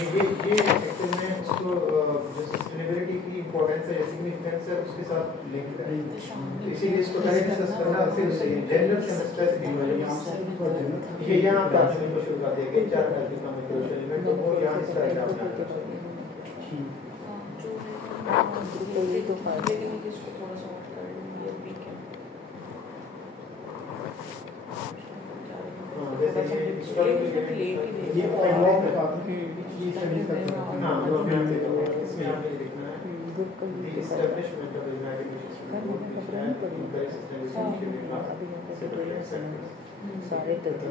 ये एक्चुअल में इसको जो सस्टेनेबिलिटी की इंपॉर्टेंस है, सिग्निफिकेंस है, उसके साथ लिंक है, इसीलिए इसको पहले डिस्कस करना, फिर उसे जनरल से स्पेसिफिक ये यहाँ पे आपने को शुरू कर दिया कि चार टाइप का माइक्रोवेव एलिमेंट, तो वो यहाँ इस तरह का ये तो फायदे हैं कि इसको थोड़ा सा और कर लेंगे अभी क्या जैसे ये हिस्टोरिकल ये पहले का ये स्टडी करते हैं। हां वो यहाँ पे इसमें आपने लिखना है the establishment of the United Nations सारे तथ्य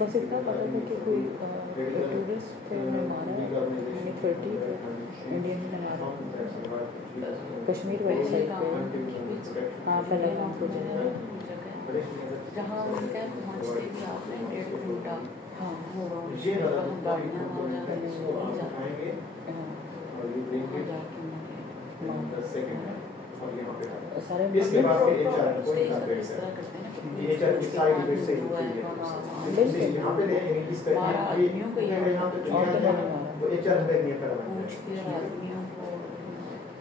बस इतना पता था कि कोई टूरिस्ट में मारा 30 इंडियन में मारा कश्मीर वाली साइड पे। हाँ पहले काम को जहाँ उनका पहुँचते भी आपने 1.5 घंटा हाँ ये गाड़ियाँ हो जाएंगे सारे इसके बाद फिर एचआर कोई का बेस है, ये एचआर की साइड डिबेट से यहाँ पे देखेंगे किस तरह ये यहाँ पे तो एचआर पे नहीं करा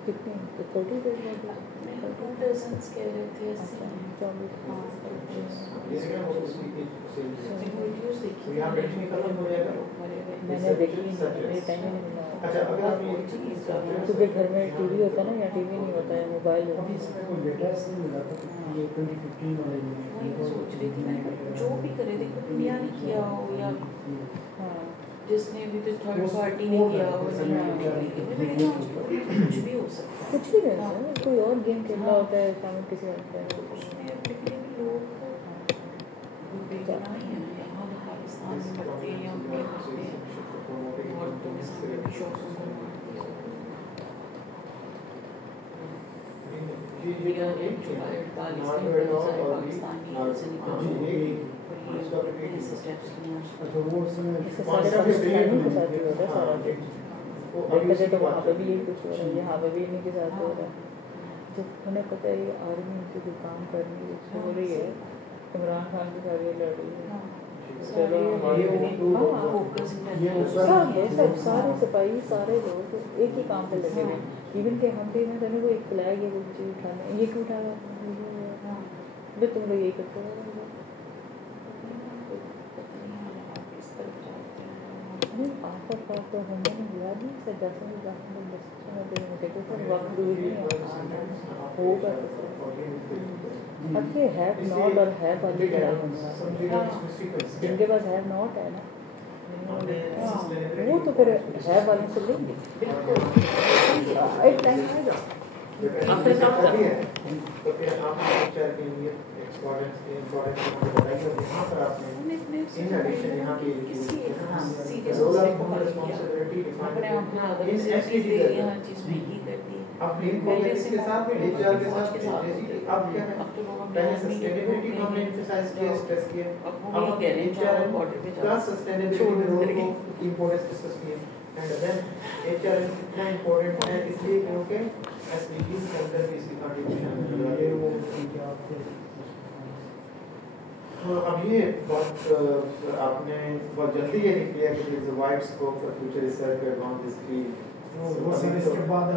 कितने 30 डेज में 2 डजन्स कह रहे थे यहाँ पे खत्म हो जाएगा। मैंने देखी नहीं टाइम नहीं मिला। अच्छा अगर आप क्योंकि घर में टीवी होता है ना, या टीवी नहीं होता है, मोबाइल होता है। ये 2015 वाले सोच रही थी मैं जो भी करे देखो दुनिया ने किया हो या जिसने भी तो थर्ड पार्टी ने किया हो कुछ भी हो सकता है, कुछ भी नहीं है, कोई और गेम खेल रहा होता है सामने किसी और का उसमें लोग बेगुनाह ही है ना, यहाँ पाकिस्तान में पढ़ते हैं या उनके औरतों के सामने भी शौक तो वहाँ पे भी यही कुछ हो रहा है, यहाँ पे भी इन्हीं के साथ हो रहा है। जब उन्हें पता है ये आर्मी की जो काम करनी हो रही है, इमरान खान के साथ ये लड़ रही है, सब सारे सिपाही सारे लोग एक ही काम पे लगे हुए। इवन के हम भी में वो एक फ्लैग है वो चीज उठाने, ये क्यों उठा रहा है, तुम लोग यही करते हो। आपका तो हमने याद नहीं सजाते में जाने बच्चों में देने के तो वक्त दूर नहीं होगा। अब ये हैव नॉट और हैव वाली लड़ाई होने वाली है, जिनके पास हैव नॉट है ना वो तो फिर हैव वाले से लेंगे, एक टाइम आएगा। आपने काम कर दिया है तो फिर आपने लेक्चर के लिए इंपॉर्टेंस बताइए, और यहाँ पर आपने इन एडिशन यहाँ की role of responsibility define in SDG अब इनके साथ में एचआर के साथ अब क्या है, पहले सस्टेनेबिलिटी को हमने एम्फसाइज किया, स्ट्रेस किया, अब एचआर का सस्टेनेबिलिटी रोल को इंपॉर्टेंस डिस्कस किया, एंड देन एचआर कितना इंपॉर्टेंट है इसलिए क्योंकि एसडीजीज के अंदर भी इसकी कंट्रीब्यूशन है। वो अब ये बहुत आपने बहुत जल्दी ये लिख लिया कि there is a wide scope for future research advance history, वो इसके बाद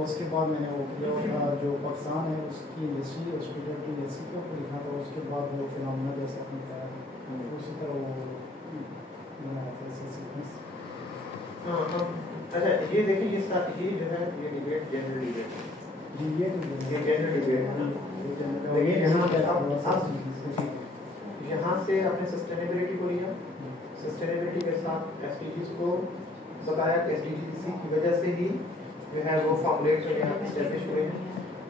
उसके बाद मैंने वो किया जो पाकिस्तान है उसकी हिस्ट्री, ऑस्ट्रेलिया की हिस्ट्री को लिखा था, उसके बाद वो फिनोमेना जैसा आपने बताया उसी तरह वो बनाया था सीक्वेंस। अच्छा ये देखिए ये साथ ये जो है ये डिबेट जनरल डिबेट जी ये जनरल डिबेट देखिए यहाँ से आपने सस्टेनेबिलिटी को लिया, सस्टेनेबिलिटी के साथ एसडीजीज को बताया कि एसडीजी की वजह से ही जो है वो फॉर्मुलेट जो यहाँ एस्टैब्लिश हुए हैं।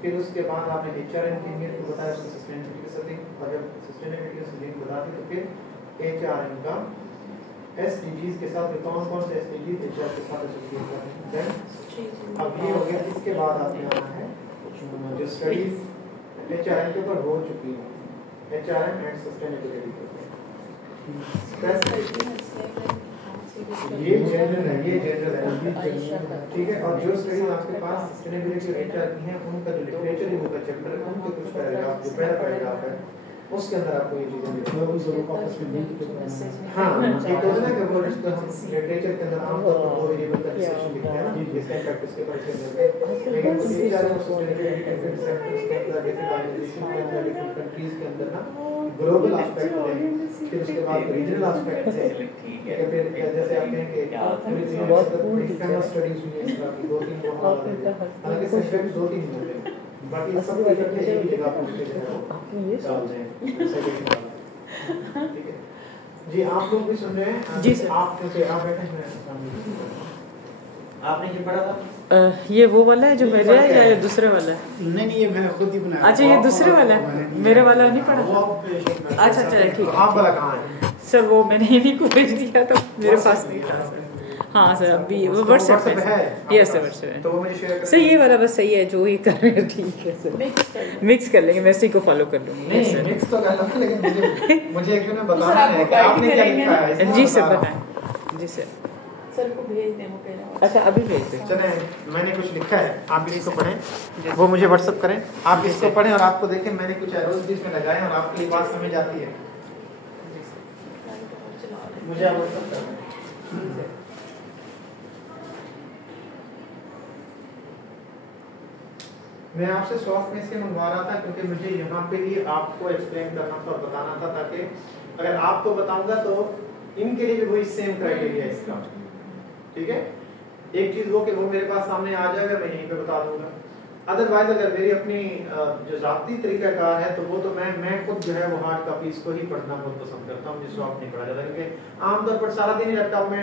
फिर उसके बाद आपने एचआरएम की अहमियत को बताया, उसको सस्टेनेबिलिटी के साथ लिंक, और जब सस्टेनेबिलिटी के साथ लिंक बताते तो फिर एचआरएम का एसडीजीज के साथ कौन-कौन से एसडीजीज एचआर के साथ एसोसिएट करते हैं। अब ये हो गया, इसके बाद आपने आना है जो स्टडीज एचआरएम के ऊपर हो चुकी है, एचआरएम एंड सस्टेनेबिलिटी के ऊपर ये जनरल है, ये जनरल है, ठीक है। और जो स्टडीज आपके पास सस्टेनेबिलिटी और एचआर की हैं उनका जो लिटरेचर है वो का चैप्टर है, उनके कुछ पैराग्राफ जो पहला पैराग्राफ है उसके अंदर आपको ये चीजें मिलेंगी। उन दोनों को आपस में लिंक करना है। हाँ, एक होता है ना कि वो जिसको हम लिटरेचर के अंदर आमतौर पर दो वेरिएबल का डिस्कशन लिखते हैं ना, जिसका इम्पैक्ट इसके ऊपर से मिलता है। लेकिन कुछ ये जा रहे हैं सस्टेनेबिलिटी डिफरेंट सेक्टर्स के अंदर, डिफरेंट ऑर्गेनाइजेशन के अंदर, डिफरेंट कंट्रीज के अंदर ना ग्लोबल एस्पेक्ट है, फिर उसके बाद रीजनल एस्पेक्ट है, या फिर जैसे आप कहें कि बहुत फेमस स्टडीज हुई है इस तरह की 2-3 बहुत हालांकि सिर्फ 2-3 होते हैं, बाकी सब इकट्ठे एक ही जगह पहुंचते हैं आपकी ये डालते हैं। ठीक है जी, आप लोग भी सुन रहे हैं जी सर। आप क्योंकि आप बैठे हैं आपने ये पढ़ा था? ये वो वाला है जो मेरा है या ये दूसरा वाला है? नहीं ये मैं खुद ही बनाया। अच्छा ये दूसरे वाला है, मेरे वाला नहीं पढ़ा था। अच्छा चलिए ठीक है। आप वाला कहाँ है? सर वो मैंने इन्हीं को भेज दिया था, मेरे पास नहीं था सर। हाँ सर अभी वो व्हाट्सएप है। यस सर व्हाट्सएप है। तो वो मुझे शेयर कर सर ये वाला बस सही है जो ये कर रहे हैं, ठीक है सर। मिक्स कर लेंगे, मैं इसी को फॉलो कर लूँगी। नहीं मिक्स तो कर लो, लेकिन मुझे एक मिनट बताना है कि आपने क्या लिखा है। जी सर बताएं। जी सर सर को भेज दें, वो कह रहे हैं। अच्छा अभी भेज दें। चलें, मैंने कुछ लिखा है, आप भी इसको पढ़ें, वो मुझे व्हाट्सएप करें, आप इसको पढ़ें और आपको देखें मैंने कुछ एरोज भी इसमें लगाए और आपके लिए बात समझ आती है। मुझे आप व्हाट्सएप करें। मैं आपसे सॉफ्ट में से मंगवा रहा था क्योंकि मुझे यहाँ पे ही आपको एक्सप्लेन करना था और बताना था, ताकि अगर आपको बताऊंगा तो इनके लिए भी वही सेम क्राइटेरिया है इसका। ठीक है, एक चीज वो कि वो मेरे पास सामने आ जाएगा, मैं यहीं पे बता दूंगा। अदरवाइज अगर मेरी अपनी जो जाती तरीकाकार है तो वो तो मैं खुद जो है वो हार्ड कॉपी इसको ही पढ़ना बहुत पसंद करता हूँ, मुझे सॉफ्ट नहीं पढ़ा जाता, क्योंकि आमतौर पर सारा दिन ही लैपटॉप में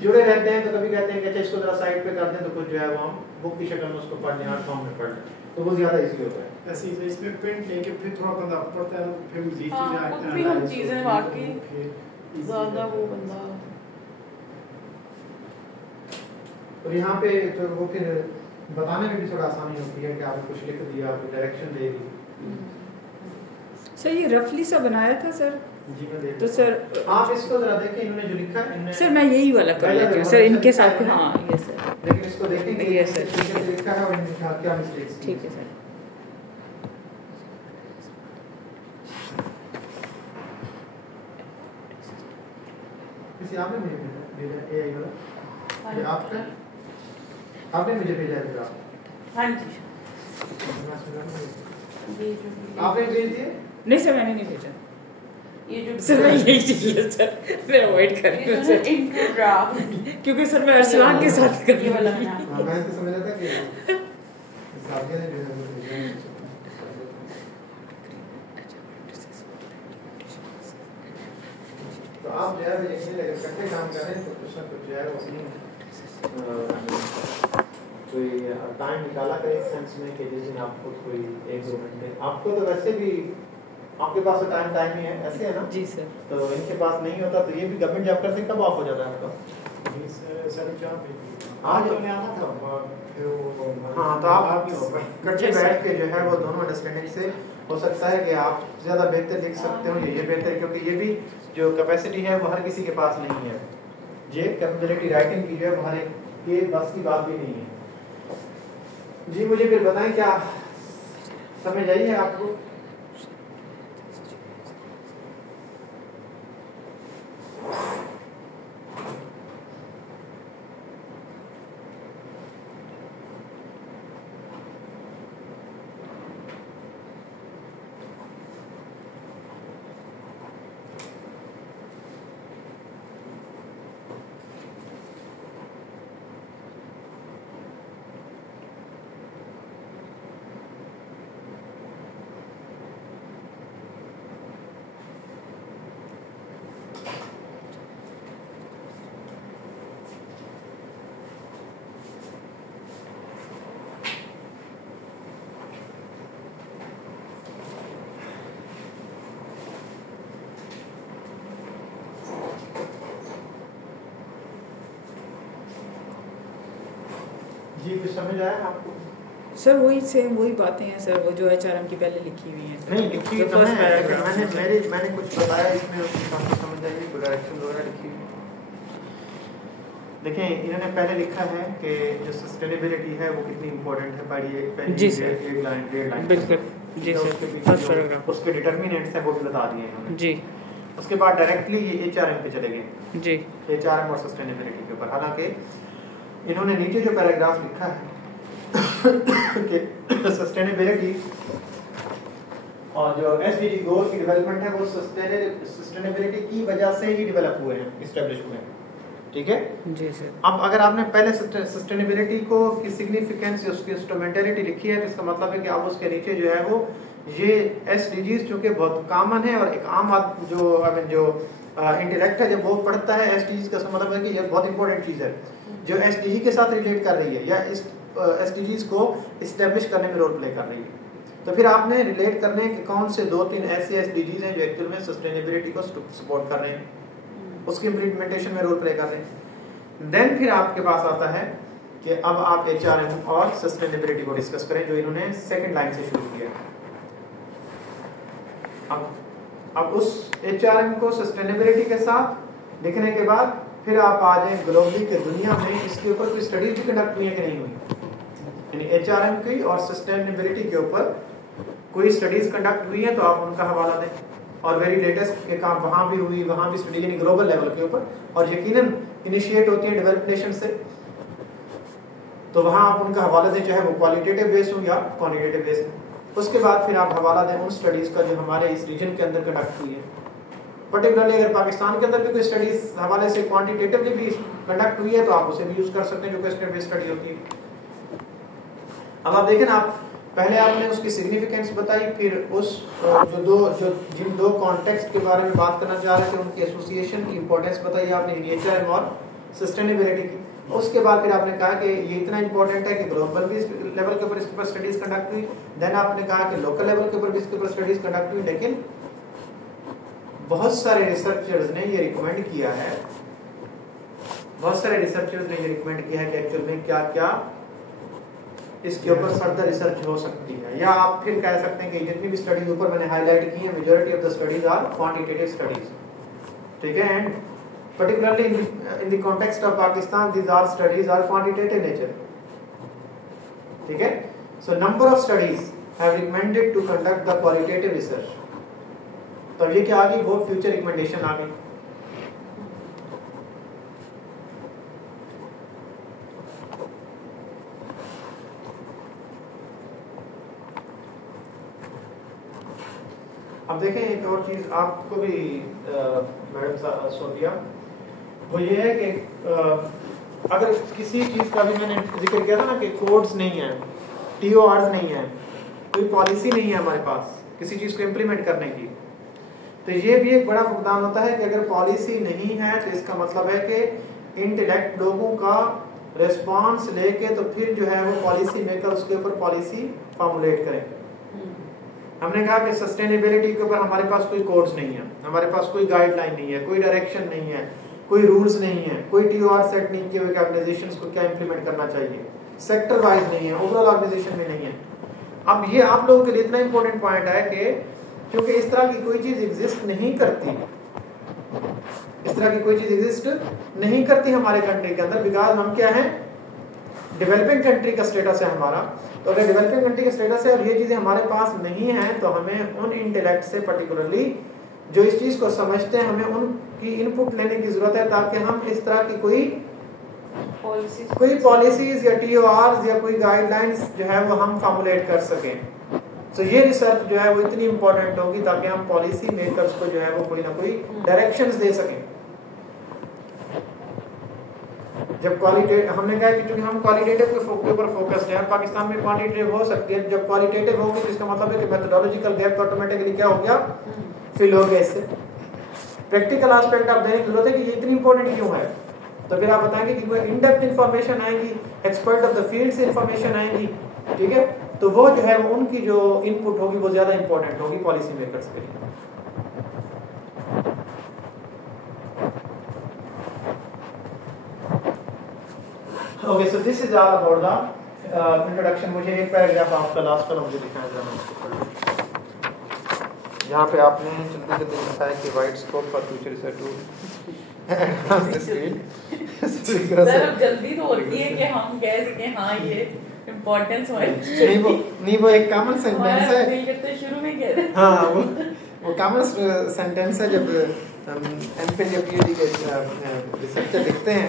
जुड़े रहते हैं, तो कभी कहते हैं कि अच्छा इसको जरा साइड पे कर दें, तो कुछ जो है वो हम बुक की शक्ल में उसको पढ़ लें, हार्ड फॉर्म में पढ़ लें, तो वो ज्यादा इजी होता है। ऐसे ही इसमें प्रिंट लेके फिर थोड़ा बंदा पढ़ता है तो फिर मजीद खुद भी हम चीजें वाकई ज्यादा वो बंदा। और यहाँ पे तो वो फिर बताने में भी थोड़ा आसानी होती है कि आपने कुछ लिख दिया, आपको डायरेक्शन दे दी। सर ये रफली सा बनाया था सर। जी मैं देख तो सर आप इसको जरा देखें, इन्होंने जो लिखा है इन्होंने सर मैं यही वाला कर लेती हूँ सर इनके साथ। हाँ ये सर, लेकिन इसको देखेंगे ये सर ठीक लिखा है और इनमें क्या मिस्टेक्स ठीक है सर। किसी आपने मुझे भेजा एआई वाला, ये आपका आपने मुझे भेजा है जरा। हाँ जी आपने भेज दिए? नहीं सर मैंने नहीं भेजा। ये जो सर मैं यही चाहिए सर, मैं अवॉइड कर रही हूँ सर, क्योंकि सर मैं अरसलान के साथ कर ये वाला रही मैंने हूँ। मैं तो समझ रहा था कि साबिया ने भेजा है। तो आप जो है यकीन अगर इकट्ठे काम कर रहे हैं तो कुछ ना कुछ जो है वो अपनी कोई टाइम निकाला करें इस सेंस में कि जिस दिन आपको कोई 1-2 घंटे, आपको तो वैसे भी आपके पास तो टाइम ही है, ऐसे है ना जी सर। तो इनके पास नहीं होता, तो ये भी गवर्नमेंट जॉब करते कब ऑफ हो जाता है आपका? आज हाँ, तो आप इकट्ठे बैठ के जो है वो दोनों अंडरस्टैंडिंग से हो सकता है कि आप ज़्यादा बेहतर लिख सकते हो, ये बेहतर, क्योंकि ये भी जो कैपेसिटी है वो हर किसी के पास नहीं है। ये कैपेबिलिटी राइटिंग की जो है वो हर एक के बस की बात भी नहीं है। जी मुझे फिर बताएं, क्या समझ आई है आपको? जी कुछ समझ आया आपको? सर वही सेम वही बातें हैं सर, वो जो HRM की पहले लिखी हुई हैं। नहीं लिखी हुई तो है, मैंने कुछ बताया इसमें, उसकी काफी समझ आएगी, डायरेक्शन वगैरह लिखी हुई। देखें इन्होंने पहले लिखा है कि जो सस्टेनेबिलिटी है वो कितनी इंपॉर्टेंट है, पढ़िए जी सर। एक लाइन 1.5 लाइन बिल्कुल जी सर, उसके पीछे फर्स्ट जो पैराग्राफ उसके डिटर्मिनेंट्स हैं वो भी बता दिए इन्होंने। जी। उसके बाद डायरेक्टली ये HRM पे चले गए जी। HRM और सस्टेनेबिलिटी के ऊपर। हालांकि इन्होंने नीचे जो पैराग्राफ लिखा है कि सस्टेनेबिलिटी और जो SDG गोल की डेवलपमेंट है वो सस्टेनेबिलिटी की वजह से ही डेवलप हुए हैं, इस्टेब्लिश हुए हैं, ठीक है जी सर। अब अगर आपने पहले सस्टेनेबिलिटी को की सिग्निफिकेंस या उसकी इंस्ट्रूमेंटलिटी लिखी है तो इसका मतलब है कि आप उसके नीचे जो है वो ये SDGs चूंकि बहुत कॉमन है और एक आम जो जो इंटेलेक्ट है जब वो पढ़ता है SDGs का मतलब है कि ये बहुत इंपॉर्टेंट चीज है जो SDG के साथ रिलेट कर रही है या इस SDGs को इस्टेब्लिश करने में रोल प्ले कर रही है। तो फिर आपने रिलेट करने के कौन से 2-3 ऐसे SDGs हैं जो एक्चुअल में सस्टेनेबिलिटी को सपोर्ट कर रहे हैं, उसके इम्प्लीमेंटेशन में रोल प्ले कर रहे हैं। देन फिर आपके पास आता है कि अब आप HRM और सस्टेनेबिलिटी को डिस्कस करें जो इन्होंने सेकंड लाइन से शुरू किया। अब उस HRM को सस्टेनेबिलिटी के साथ लिखने के बाद फिर आप आ जाए ग्लोबली के दुनिया में इसके ऊपर कोई स्टडीज भी कंडक्ट हुई है कि नहीं हुई, यानी HRM की और सस्टेनेबिलिटी के ऊपर कोई स्टडीज कंडक्ट हुई है तो आप उनका हवाला दें। और वेरी लेटेस्ट के काम वहां भी हुई, वहां भी स्टडी यानी ग्लोबल लेवल के ऊपर, और यकीनन इनिशिएट होती है डेवलप्ड नेशन से, तो वहां आप उनका हवाला दें चाहे वो क्वालिटेटिव बेस्ड हो या क्वांटिटेटिव बेस्ड हो। उसके बाद फिर आप हवाला दें उन स्टडीज का जो हमारे इस रीजन के अंदर कंडक्ट हुई है। पर्टिकुलरली अगर पाकिस्तान के अंदर भी कोई स्टडीज हवाले से क्वांटिटेटिवली भी कंडक्ट हुई है तो आप उसे भी यूज कर सकते हैं जो क्वेश्चन बेस्ड स्टडी होती है। अब आप देखें ना, आप पहले आपने उसकी सिग्निफिकेंस बताई, फिर उस जिन दो कॉन्टेक्स्ट के बारे में बात करना चाह रहे थे उनकी एसोसिएशन की इंपॉर्टेंस बताई आपने HRM और सस्टेनेबिलिटी की। उसके बाद फिर आपने कहा कि ये इतना इंपॉर्टेंट है कि ग्लोबल भी लेवल के ऊपर इसके ऊपर स्टडीज कंडक्ट हुई। देन आपने कहा कि लोकल लेवल के ऊपर भी इसके ऊपर स्टडीज कंडक्ट हुई, लेकिन बहुत सारे रिसर्चर्स ने ये रिकमेंड किया है, बहुत सारे रिसर्चर्स ने ये रिकमेंड किया है कि एक्चुअल में क्या क्या इसके ऊपर फर्दर रिसर्च हो सकती है। या आप फिर कह सकते हैं कि जितनी भी स्टडीज ऊपर मैंने हाईलाइट की है majority of the studies are quantitative studies, ठीक है, and particularly in the context of Pakistan these are studies are quantitative nature, ठीक है। So number of studies have recommended to conduct the qualitative research, तो ये क्या आ गई, वो future recommendation आ गई। अब देखें एक और चीज आपको भी मैडम सोनिया, वो ये है कि अगर किसी चीज का भी मैंने जिक्र किया था ना कि कोड्स नहीं है, TORs नहीं है, कोई पॉलिसी नहीं है हमारे पास किसी चीज को इम्प्लीमेंट करने की, तो ये भी एक बड़ा फुकदान होता है कि अगर पॉलिसी नहीं है तो इसका मतलब है कि इंटेलेक्ट लोगों का रिस्पांस लेके तो फिर जो है वो पॉलिसी मेकर उसके ऊपर पॉलिसी फॉर्मुलेट करें। हमने कहा कि सस्टेनेबिलिटी के ऊपर हमारे पास कोई कोड्स नहीं है, हमारे पास कोई गाइडलाइन नहीं है, कोई डायरेक्शन नहीं है, कोई रूल्स नहीं है, कोई TOR सेट नहीं किए हुए ऑर्गेनाइजेशंस को क्या इंप्लीमेंट करना चाहिए, सेक्टर वाइज नहीं है, ओवरऑल ऑर्गेनाइजेशन में नहीं है। अब ये आप लोगों के लिए इतना इंपॉर्टेंट पॉइंट है कि क्योंकि इस तरह की कोई चीज एग्जिस्ट नहीं करती, इस तरह की कोई चीज एग्जिस्ट नहीं करती हमारे कंट्री के अंदर, बिकॉज हम क्या है, डेवलपिंग कंट्री का स्टेटस है हमारा। तो अगर डेवलपिंग कंट्री का स्टेटस है और ये चीजें हमारे पास नहीं है तो हमें उन इंटेलेक्ट से पर्टिकुलरली जो इस चीज को समझते हैं हमें उनकी इनपुट लेने की जरूरत है, ताकि हम इस तरह की कोई पॉलिसीज या TORs या कोई गाइडलाइंस जो है वो हम फॉर्मुलेट कर सकें। तो ये रिसर्च जो है वो इतनी इंपॉर्टेंट होगी ताकि हम पॉलिसी मेकर्स को जो है वो कोई ना कोई डायरेक्शंस दे सकें। जब क्वालिटेटिव, हमने कहा कि क्योंकि हम क्वालिटेटिव के ऊपर फोकस्ड हैं, पाकिस्तान में क्वांटिटेटिव हो सकती है, जब क्वालिटेटिव होगी तो इसका मतलब है कि मेथोडोलॉजिकल गैप ऑटोमेटिकली क्या हो गया, फिल हो गया। इससे प्रैक्टिकल एस्पेक्ट आप देने की जरूरत है कि ये इतनी इंपॉर्टेंट क्यों है, तो फिर आप बताएंगे कि इन डेप्थ इंफॉर्मेशन आएगी, एक्सपर्ट ऑफ द फील्ड से इंफॉर्मेशन आएगी, ठीक है, तो वो जो है उनकी जो इनपुट होगी वो ज्यादा इंपॉर्टेंट होगी पॉलिसी मेकर्स के लिए। Okay, so this is all about the introduction. मुझे एक पैराग्राफ आपका लास्ट वाला मुझे लिखना है, यहाँ पे आपने जल्दी जल्दी लिखा है कि wide scope for future research sir जल्दी तो होती है कि हम कह सकें हाँ ये इम्पोर्टेंस नहीं वो एक कॉमन सेंटेंस है शुरू में कह रहे। हाँ वो कॉमन सेंटेंस है। जब एमफिल या पीएचडी के रिसर्चर लिखते हैं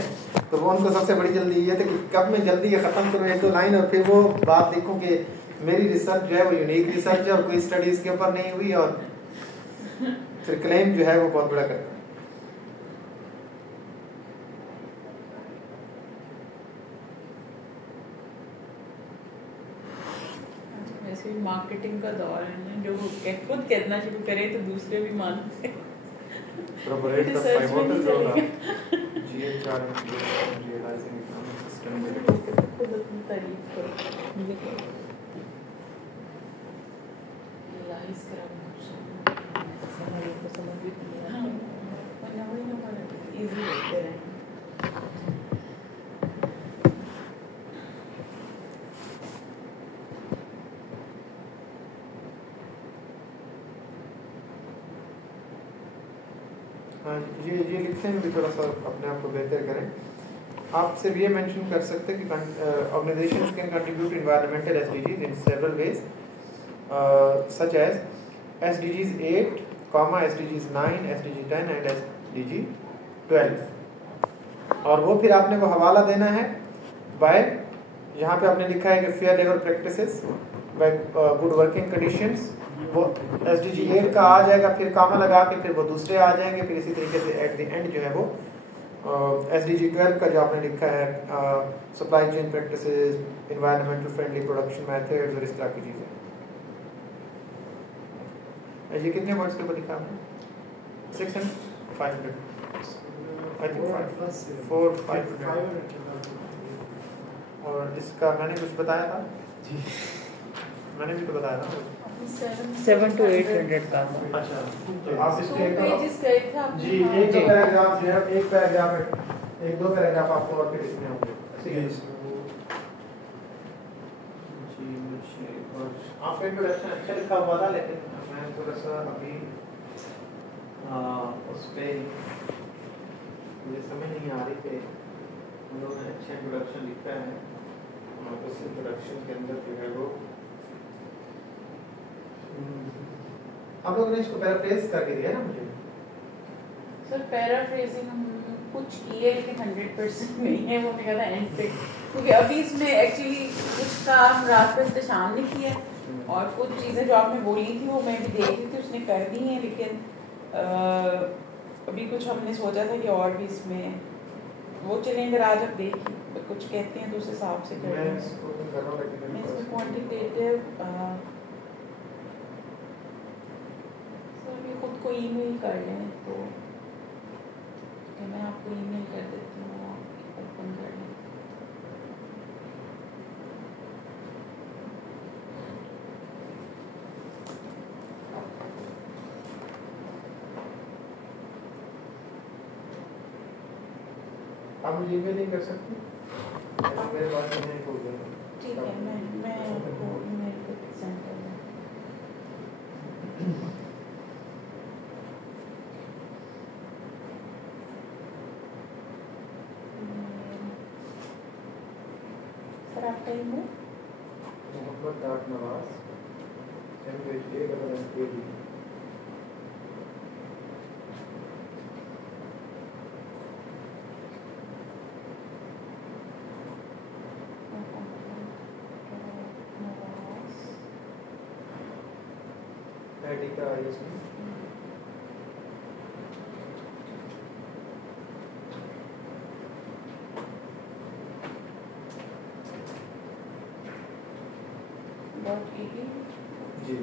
तो वो उनको सबसे बड़ी जल्दी ये थी कि कब मैं जल्दी ये खत्म करूँ एक दो लाइन, और फिर वो बात देखूं कि मेरी रिसर्च जो है वो यूनिक रिसर्च है और कोई स्टडी इसके ऊपर नहीं हुई, और फिर क्लेम जो है वो बहुत बड़ा करता है। मार्केटिंग का दौर है ना, जो खुद कहना शुरू करे तो दूसरे भी मानते हैं। Corroborate the pivotal role of GHR in realizing economic sustainability. खुद अपनी तारीफ करो, मुझे करो। रियलाइज करो, समझ भी नहीं आता। वरना वही ना पड़ा, इजी होते रहे। ये लिखने में भी थोड़ा सा अपने आप को बेहतर करें। आप सिर्फ ये मेंशन कर सकते हैं कि organizations can contribute environmental SDGs in several ways such as SDGs 8, SDGs 9, SDG 10 and SDG 12। और वो फिर आपने को हवाला देना है बाय, यहाँ पे आपने लिखा है कि fair labour practices by good working conditions, वो एसडीजी 8 का आ जाएगा, फिर कामा लगा के फिर वो दूसरे आ जाएंगे, फिर इसी तरीके से एट द एंड जो है वो एसडीजी 12 का जो आपने लिखा है supply chain practices, environmental friendly production methods और इस तरह की चीजें। ये कितने वर्ड्स के ऊपर लिखा आपने? 600 500 आई थिंक 400-500। और इसका मैंने कुछ बताया था जी, मैंने भी तो बताया था 700 to 800 का। अच्छा तो आप इसके पेजेस गए थे आप जी, एक दो पैराग्राफ जो है, एक पैराग्राफ एक दो पैराग्राफ आपको और फिर इसमें होंगे, ठीक है जी। मुझे और आपका इंट्रोडक्शन अच्छा लिखा हुआ था, लेकिन मैं थोड़ा सा अभी उस पे मुझे समझ नहीं आ रही कि हम लोगों ने अच्छा इंट्रोडक्शन लिखा है और उस इंट्रोडक्शन के अंदर जो है वो आप लोगों ने इसको पैराफ्रेज करके दिया ना मुझे। सर पैराफ्रेजिंग हम कुछ किए लेकिन 100% नहीं है, वो मैं कहता एंड पे, क्योंकि अभी इसमें एक्चुअली कुछ काम रात पे शाम ने किया और कुछ चीज़ें जो आपने बोली थी वो मैं भी देख रही थी, उसने कर दी हैं, लेकिन अभी कुछ हमने सोचा था कि और भी इसमें वो चलेंगे। आज आप देखिए कुछ कहते हैं तो उस हिसाब से करेंगे। मैं इसमें क्वान्टिटेटिव खुद को ईमेल कर लें तो मैं आपको ईमेल कर देती हूँ, आप ओपन कर लें। आप मुझे ईमेल नहीं कर सकती? मेरे पास नहीं हो गया। ठीक है, मैं आपको ईमेल पे सेंड कर दूँ। सर आपका ईमेल? मोहम्मद.नवाज MHA आईडी का इसमें जी।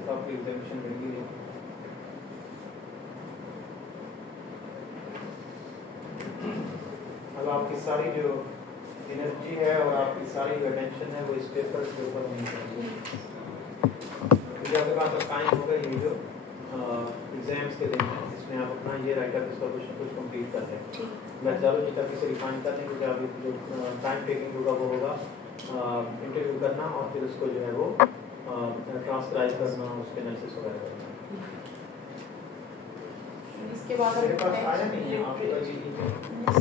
से तो आपको एग्जामिशन मिल गई है। अब आपकी सारी जो एनर्जी है और आपकी सारी जो अटेंशन है वो इस पेपर के ऊपर होनी चाहिए। आपके पास अब टाइम होगा ये जो एग्जाम्स के दिन है, इसमें आप अपना ये राइटर इसका कुछ कंप्लीट कर लें। मैं चालू जी तक इसे रिफाइन कर लें, क्योंकि अभी जो टाइम टेकिंग होगा वो होगा इंटरव्यू करना और फिर उसको जो है वो ट्रांसक्राइब करना, उसके एनालिसिस वगैरह करना। इसके बाद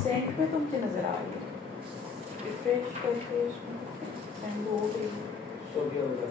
सेंड पे तो मुझे नजर आ रही है, रिफ्रेश करके सेंड हो गई। सो भी हो गया।